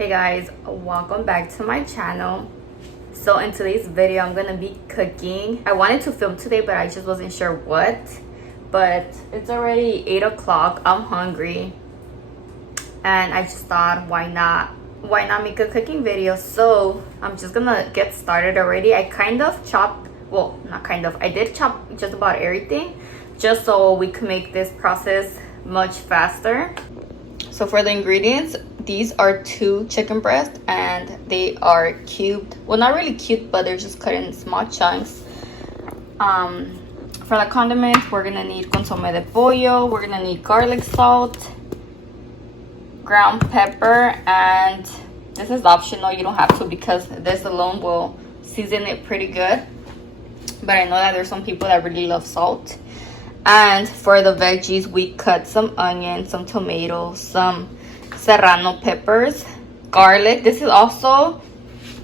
Hey guys, welcome back to my channel. So in today's video I'm gonna be cooking. I wanted to film today but I just wasn't sure what, but it's already 8 o'clock. I'm hungry and I just thought why not make a cooking video. So I'm just gonna get started already. I kind of chopped, well, not kind of, I did chop just about everything just so we could make this process much faster. So for the ingredients, these are 2 chicken breasts and they are cubed. Well, not really cubed, but they're just cut in small chunks. For the condiments, we're gonna need consomé de pollo, we're gonna need garlic salt, ground pepper, and this is optional, you don't have to because this alone will season it pretty good. But I know that there's some people that really love salt. And for the veggies, we cut some onions, some tomatoes, some serrano peppers, garlic. This is also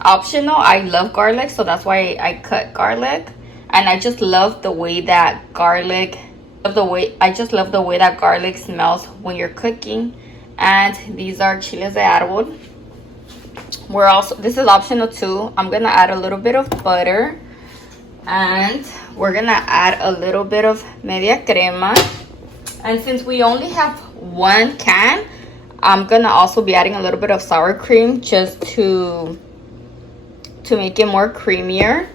optional. I love garlic, so that's why I cut garlic. And I just love the way that garlic, I just love the way that garlic smells when you're cooking. And these are chiles de árbol. This is optional too. I'm gonna add a little bit of butter. And we're gonna add a little bit of media crema. And since we only have 1 can, I'm gonna also be adding a little bit of sour cream just to make it more creamier.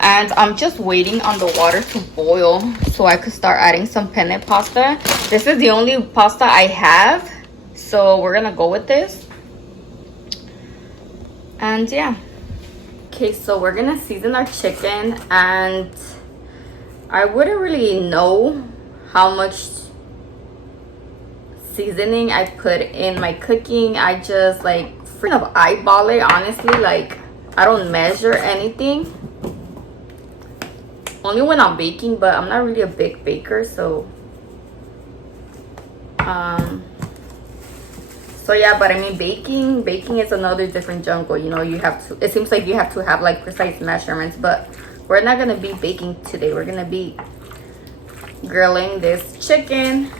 And I'm just waiting on the water to boil so I could start adding some penne pasta. This is the only pasta I have, so we're gonna go with this. And yeah. Okay, so we're gonna season our chicken, and I wouldn't really know how much seasoning I put in my cooking. I just like kind of eyeball it, honestly. Like, I don't measure anything, only when I'm baking, but I'm not really a big baker, so yeah. But I mean, baking is another different jungle, you know. You have to, it seems like you have to have like precise measurements, but we're not gonna be baking today. We're gonna be grilling this chicken.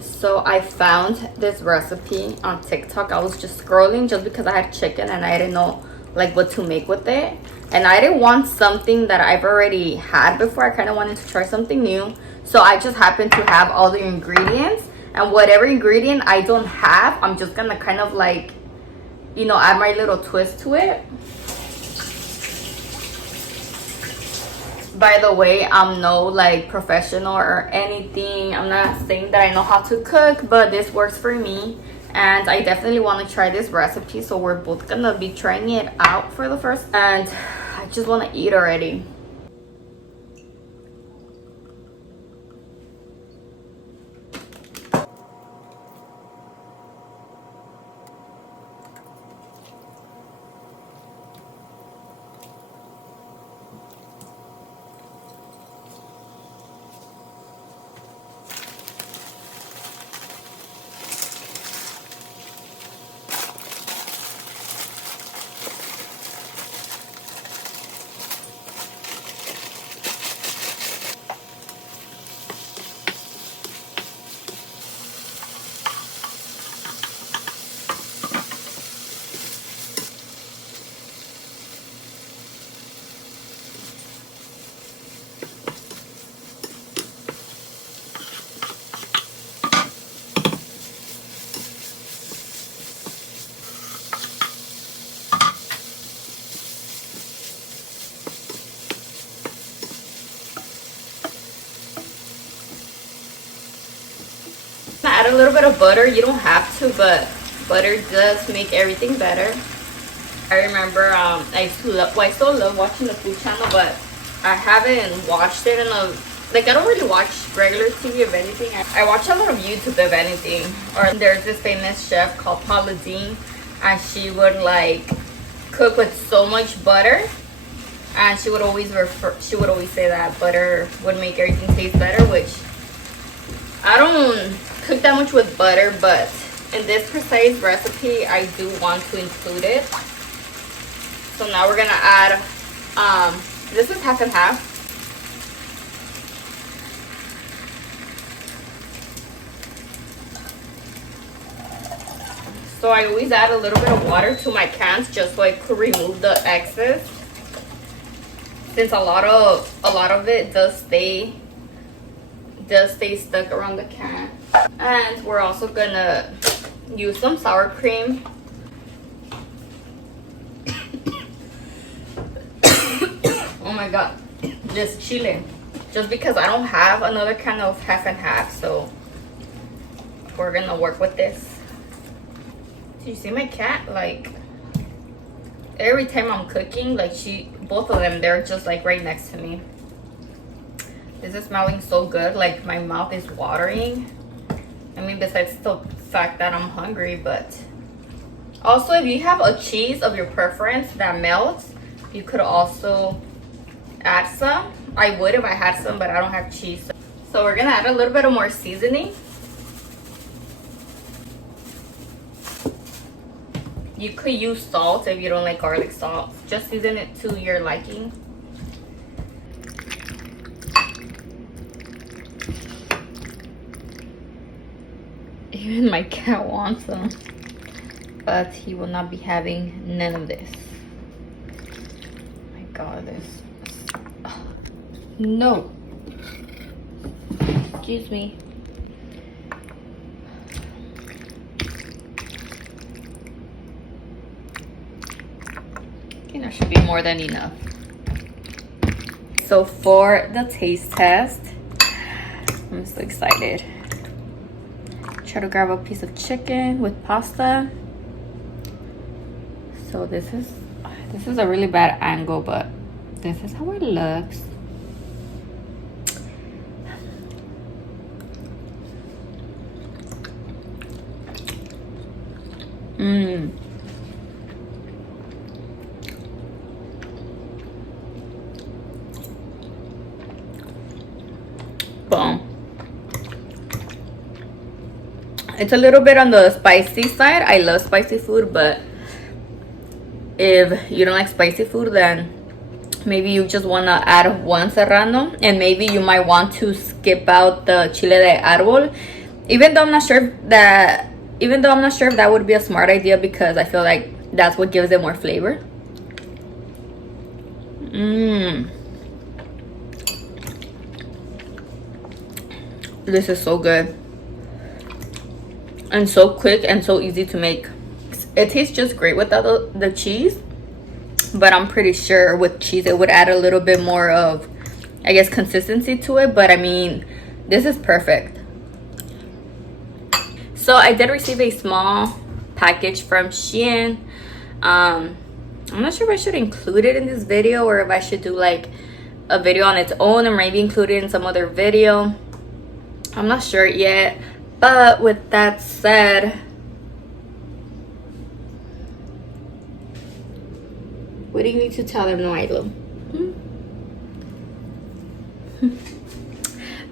So I found this recipe on TikTok. I was just scrolling just because I had chicken and I didn't know like what to make with it, and I didn't want something that I've already had before. I kind of wanted to try something new, so I just happened to have all the ingredients. And whatever ingredient I don't have, I'm just gonna kind of like, you know, add my little twist to it. By the way, I'm no like professional or anything. I'm not saying that I know how to cook, but this works for me. And I definitely want to try this recipe. So we're both gonna be trying it out for the first. And I just want to eat already. Add a little bit of butter. You don't have to, but butter does make everything better. I remember I still love watching the food channel, but I haven't watched it in I don't really watch regular TV of anything. I watch a lot of YouTube of anything. Or there's this famous chef called Paula Deen, and she would like cook with so much butter, and she would always say that butter would make everything taste better, which I don't cook that much with butter, but in this precise recipe I do want to include it. So now we're gonna add this is half and half. So I always add a little bit of water to my cans just so I could remove the excess, since a lot of it does stay stuck around the can. And we're also gonna use some sour cream. Oh my god, this chile, just because I don't have another can of half and half, so we're gonna work with this. Do you see my cat? Like, every time I'm cooking, like, both of them, they're just like right next to me. This is smelling so good, like my mouth is watering. I mean, besides the fact that I'm hungry, but also if you have a cheese of your preference that melts, you could also add some. I would if I had some, but I don't have cheese. So we're gonna add a little bit of more seasoning. You could use salt if you don't like garlic salt. Just season it to your liking. Even my cat wants some, but he will not be having none of this. Oh my god, this. Oh, no. Excuse me. That should be more than enough. So for the taste test, I'm so excited. Try to grab a piece of chicken with pasta. So this is a really bad angle, but this is how it looks. Mmm. Boom. It's a little bit on the spicy side. I love spicy food, but if you don't like spicy food, then maybe you just want to add one serrano, and maybe you might want to skip out the chile de árbol. Even though I'm not sure if that would be a smart idea, because I feel like that's what gives it more flavor. This is so good and so quick and so easy to make. It tastes just great without the cheese, but I'm pretty sure with cheese it would add a little bit more of, I guess, consistency to it. But I mean, this is perfect. So I did receive a small package from Shein. I'm not sure if I should include it in this video or if I should do like a video on its own and maybe include it in some other video. I'm not sure yet. But with that said, what do you need to tell them, Noilo?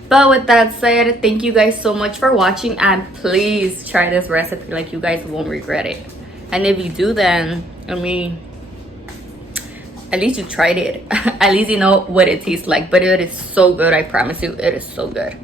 But with that said, thank you guys so much for watching, and please try this recipe. Like, you guys won't regret it. And if you do, then I mean, at least you tried it. At least you know what it tastes like. But it is so good, I promise you, it is so good.